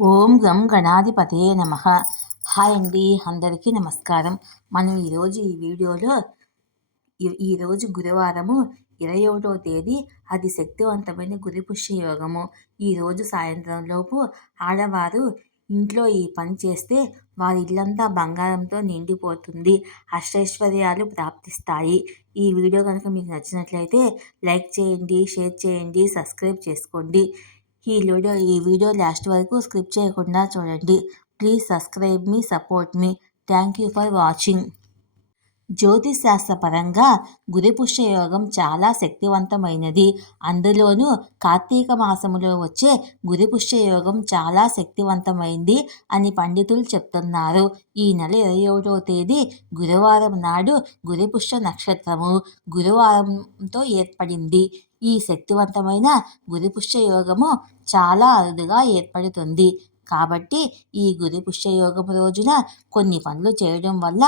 ఓం గం గణాధిపతయే నమః. హాయ్ అండి, అందరికీ నమస్కారం. మనం ఈరోజు ఈ వీడియోలో ఈరోజు గురువారము 21వ తేదీ, అది శక్తివంతమైన గురుపుష్య యోగము. ఈరోజు సాయంత్రం లోపు ఆడవారు ఇంట్లో ఈ పని చేస్తే వారి ఇల్లంతా బంగారంతో నిండిపోతుంది, అష్టైశ్వర్యాలు ప్రాప్తిస్తాయి. ఈ వీడియో కనుక మీకు నచ్చినట్లయితే లైక్ చేయండి, షేర్ చేయండి, సబ్స్క్రైబ్ చేసుకోండి. ఈ వీడియో లాస్ట్ వరకు స్కిప్ చేయకుండా చూడండి. Please subscribe me, support me. Thank you for watching. జ్యోతిష్ శాస్త్రపరంగా గురుపుష్య యోగం చాలా శక్తివంతమైనది. అందులోనూ కార్తీక మాసములో వచ్చే గురుపుష్య యోగం చాలా శక్తివంతమైంది అని పండితులు చెప్తున్నారు. ఈ నెల 21వ తేదీ గురువారం నాడు గురుపుష్య నక్షత్రము గురువారంతో ఏర్పడింది. ఈ శక్తివంతమైన గురుపుష్య యోగము చాలా అరుదుగా ఏర్పడుతుంది. కాబట్టి ఈ గురుపుష్య యోగం రోజున కొన్ని పనులు చేయడం వల్ల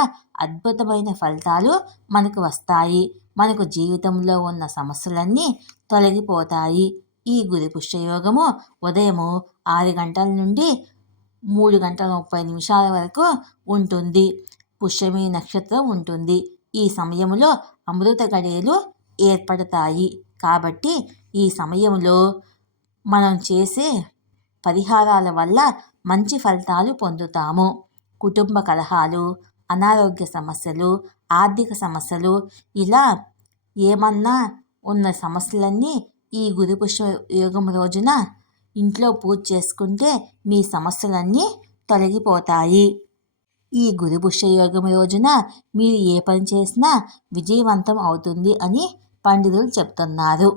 అద్భుతమైన ఫలితాలు మనకు వస్తాయి. మనకు జీవితంలో ఉన్న సమస్యలన్నీ తొలగిపోతాయి. ఈ గురుపుష్య యోగము ఉదయము 6 గంటల నుండి 3 గంటల 30 నిమిషాల వరకు ఉంటుంది. పుష్యమి నక్షత్రం ఉంటుంది. ఈ సమయంలో అమృత గడియలు ఏర్పడతాయి. కాబట్టి ఈ సమయంలో మనం చేసే పరిహారాల వల్ల మంచి ఫలితాలు పొందుతాము. కుటుంబ కలహాలు, అనారోగ్య సమస్యలు, ఆర్థిక సమస్యలు, ఇలా ఏమన్నా ఉన్న సమస్యలన్నీ ఈ గురుపుష్య యోగం రోజున ఇంట్లో పూజ చేసుకుంటే మీ సమస్యలన్నీ తొలగిపోతాయి. ఈ గురుపుష్య యోగం రోజున మీరు ఏ పని చేసినా విజయవంతం అవుతుంది అని పండితులు చెప్తున్నారు.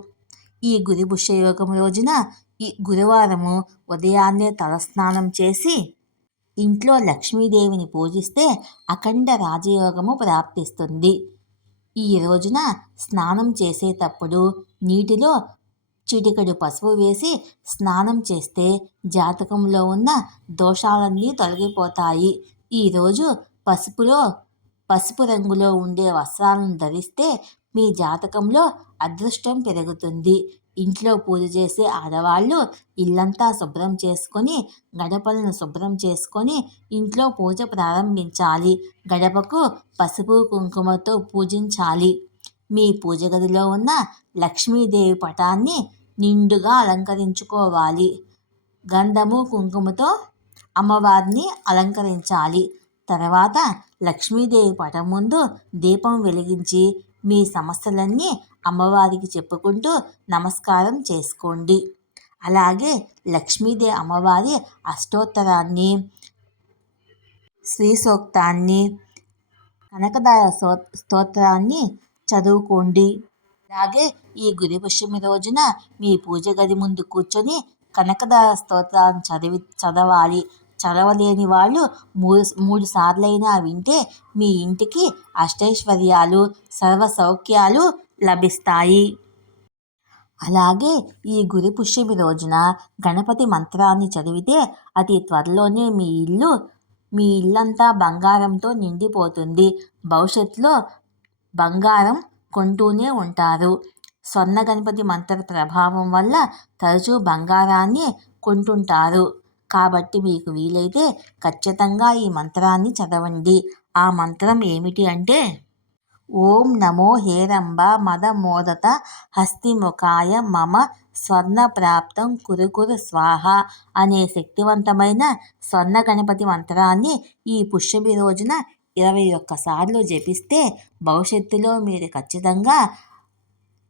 ఈ గురుపుష్య యోగం రోజున ఈ గురువారము ఉదయాన్నే తలస్నానం చేసి ఇంట్లో లక్ష్మీదేవిని పూజిస్తే అఖండ రాజయోగము ప్రాప్తిస్తుంది. ఈ రోజున స్నానం చేసేటప్పుడు నీటిలో చిటికెడు పసుపు వేసి స్నానం చేస్తే జాతకంలో ఉన్న దోషాలన్నీ తొలగిపోతాయి. ఈరోజు పసుపు రంగులో ఉండే వస్త్రాలను ధరిస్తే మీ జాతకంలో అదృష్టం పెరుగుతుంది. ఇంట్లో పూజ చేసే ఆడవాళ్ళు ఇల్లంతా శుభ్రం చేసుకొని, గడపలను శుభ్రం చేసుకొని ఇంట్లో పూజ ప్రారంభించాలి. గడపకు పసుపు కుంకుమతో పూజించాలి. మీ పూజ గదిలో ఉన్న లక్ష్మీదేవి పటాన్ని నిండుగా అలంకరించుకోవాలి. గంధము కుంకుమతో అమ్మవారిని అలంకరించాలి. తర్వాత లక్ష్మీదేవి పటం ముందు దీపం వెలిగించి మీ సమస్యలన్నీ అమ్మవారికి చెప్పుకుంటూ నమస్కారం చేసుకోండి. అలాగే లక్ష్మీదేవి అమ్మవారి అష్టోత్తరాన్ని, శ్రీ సూక్తాన్ని, కనకదార స్తోత్రాన్ని చదువుకోండి. అలాగే ఈ గురుపుష్యమి రోజున మీ పూజ గది ముందు కూర్చొని కనకదార స్తోత్రాన్ని చదవాలి. చదవలేని వాళ్ళు 3 సార్లైనా వింటే మీ ఇంటికి అష్టైశ్వర్యాలు, సర్వ సౌఖ్యాలు లభిస్తాయి. అలాగే ఈ గురుపుష్యమి రోజున గణపతి మంత్రాన్ని చదివితే అతి త్వరలోనే మీ ఇల్లంతా బంగారంతో నిండిపోతుంది. భవిష్యత్తులో బంగారం కొంటూనే ఉంటారు. స్వర్ణ గణపతి మంత్ర ప్రభావం వల్ల తరచూ బంగారాన్ని కొంటుంటారు. కాబట్టి మీకు వీలైతే ఖచ్చితంగా ఈ మంత్రాన్ని చదవండి. ఆ మంత్రం ఏమిటి అంటే, ఓం నమో హేరంబ మదమోదత హస్తిముఖాయ మమ స్వర్ణ ప్రాప్తం కురుకురు స్వాహ అనే శక్తివంతమైన స్వర్ణ గణపతి మంత్రాన్ని ఈ పుష్యమి రోజున 21 సార్లు జపిస్తే భవిష్యత్తులో మీరు ఖచ్చితంగా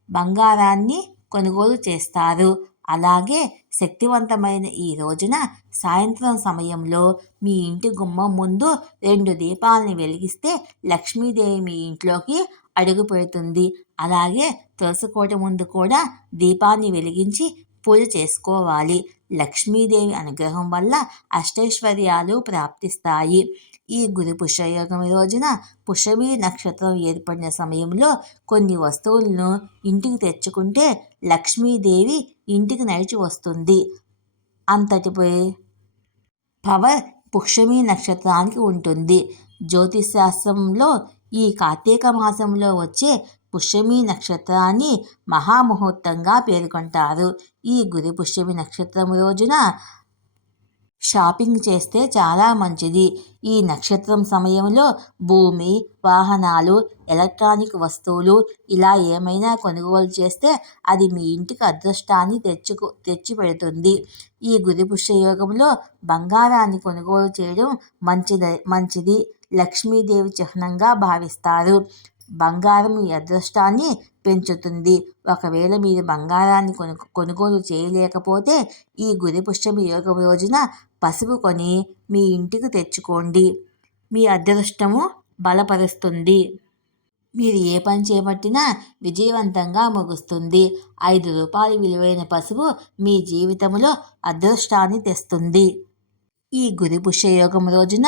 బంగారాన్ని కొనుగోలు చేస్తారు. అలాగే శక్తివంతమైన ఈ రోజున సాయంత్రం సమయంలో మీ ఇంటి గుమ్మం ముందు 2 దీపాలని వెలిగిస్తే లక్ష్మీదేవి మీ ఇంట్లోకి అడుగు పెడుతుంది. అలాగే తులసికోట ముందు కూడా దీపాన్ని వెలిగించి పూజ చేసుకోవాలి. లక్ష్మీదేవి అనుగ్రహం వల్ల అష్టైశ్వర్యాలు ప్రాప్తిస్తాయి. ఈ గురు పుష్యయోగం రోజున పుష్యమి నక్షత్రం ఏర్పడిన సమయంలో కొన్ని వస్తువులను ఇంటికి తెచ్చుకుంటే లక్ష్మీదేవి ఇంటికి నడిచి వస్తుంది. అంతటి పవర్ పుష్యమి నక్షత్రానికి ఉంటుంది. జ్యోతిష్ శాస్త్రంలో ఈ కార్తీక మాసంలో వచ్చే పుష్యమి నక్షత్రాన్ని మహాముహూర్తంగా పేర్కొంటారు. ఈ గురు పుష్యమి నక్షత్రం రోజున షాపింగ్ చేస్తే చాలా మంచిది. ఈ నక్షత్రం సమయంలో భూమి, వాహనాలు, ఎలక్ట్రానిక్ వస్తువులు ఇలా ఏమైనా కొనుగోలు చేస్తే అది మీ ఇంటికి అదృష్టాన్ని తెచ్చిపెడుతుంది. ఈ గురుపుష్య యోగంలో బంగారాన్ని కొనుగోలు చేయడం మంచిది. లక్ష్మీదేవి చిహ్నంగా భావిస్తారు. బంగారం మీ అదృష్టాన్ని పెంచుతుంది. ఒకవేళ మీరు బంగారాన్ని కొనుగోలు చేయలేకపోతే ఈ గురుపుష్యమి యోగం రోజున పసుపు కొని మీ ఇంటికి తెచ్చుకోండి. మీ అదృష్టము బలపరుస్తుంది. మీరు ఏ పని చేపట్టినా విజయవంతంగా ముగుస్తుంది. 5 రూపాయల విలువైన పసుపు మీ జీవితంలో అదృష్టాన్ని తెస్తుంది. ఈ గురుపుష్య యోగం రోజున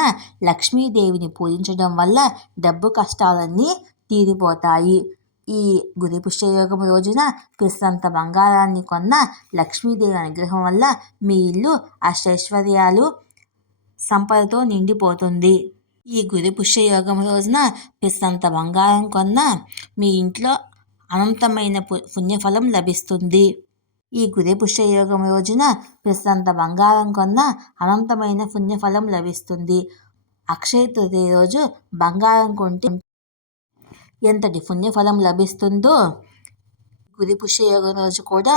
లక్ష్మీదేవిని పూజించడం వల్ల డబ్బు కష్టాలన్నీ తీరిపోతాయి. ఈ గురుపుష్య యోగం రోజున పిసరంత బంగారాన్ని కొన్న లక్ష్మీదేవి అనుగ్రహం వల్ల మీ ఇల్లు అష్టైశ్వర్యాలు, సంపదతో నిండిపోతుంది. ఈ గురుపుష్య యోగం రోజున పిసరంత బంగారం కొన్న మీ ఇంట్లో అనంతమైన పుణ్యఫలం లభిస్తుంది. ఈ గురుపుష్య యోగం రోజున పిసరంత బంగారం కొన్న అనంతమైన పుణ్యఫలం లభిస్తుంది. అక్షయ తృతీయ రోజు బంగారం కొంటే ఎంతటి పుణ్యఫలం లభిస్తుందో గురుపుష్య యోగం రోజు కూడా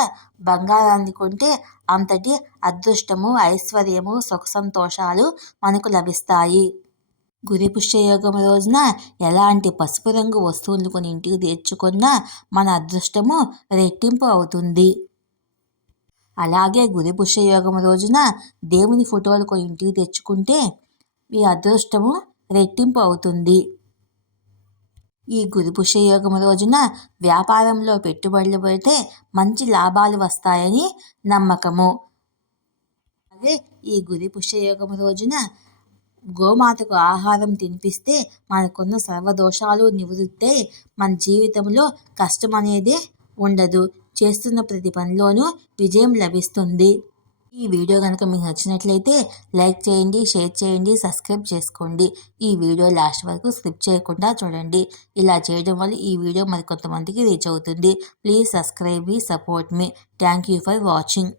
బంగారాన్ని కొంటే అంతటి అదృష్టము, ఐశ్వర్యము, సుఖ సంతోషాలు మనకు లభిస్తాయి. గురుపుష్య యోగం రోజున ఎలాంటి పసుపు రంగు వస్తువులు కొని ఇంటికి తెచ్చుకున్నా మన అదృష్టము రెట్టింపు అవుతుంది. అలాగే గురుపుష్య యోగం రోజున దేవుని ఫోటోలు కొని ఇంటికి తెచ్చుకుంటే మీ అదృష్టము రెట్టింపు అవుతుంది. ఈ గురుపుష్య యోగం రోజున వ్యాపారంలో పెట్టుబడులు పెడితే మంచి లాభాలు వస్తాయని నమ్మకము. అలాగే ఈ గురుపుష్య యోగం రోజున గోమాతకు ఆహారం తినిపిస్తే మనకున్న సర్వదోషాలు నివృత్తి, మన జీవితంలో కష్టం అనేదే ఉండదు. చేస్తున్న ప్రతి పనిలోనూ విజయం లభిస్తుంది. ఈ వీడియో కనుక మీకు నచ్చినట్లయితే లైక్ చేయండి, షేర్ చేయండి, సబ్స్క్రైబ్ చేసుకోండి. ఈ వీడియో లాస్ట్ వరకు స్కిప్ చేయకుండా చూడండి. ఇలా చేయడం వల్ల ఈ వీడియో మరి కొంతమందికి రీచ్ అవుతుంది. Please subscribe me, support me. Thank you for watching.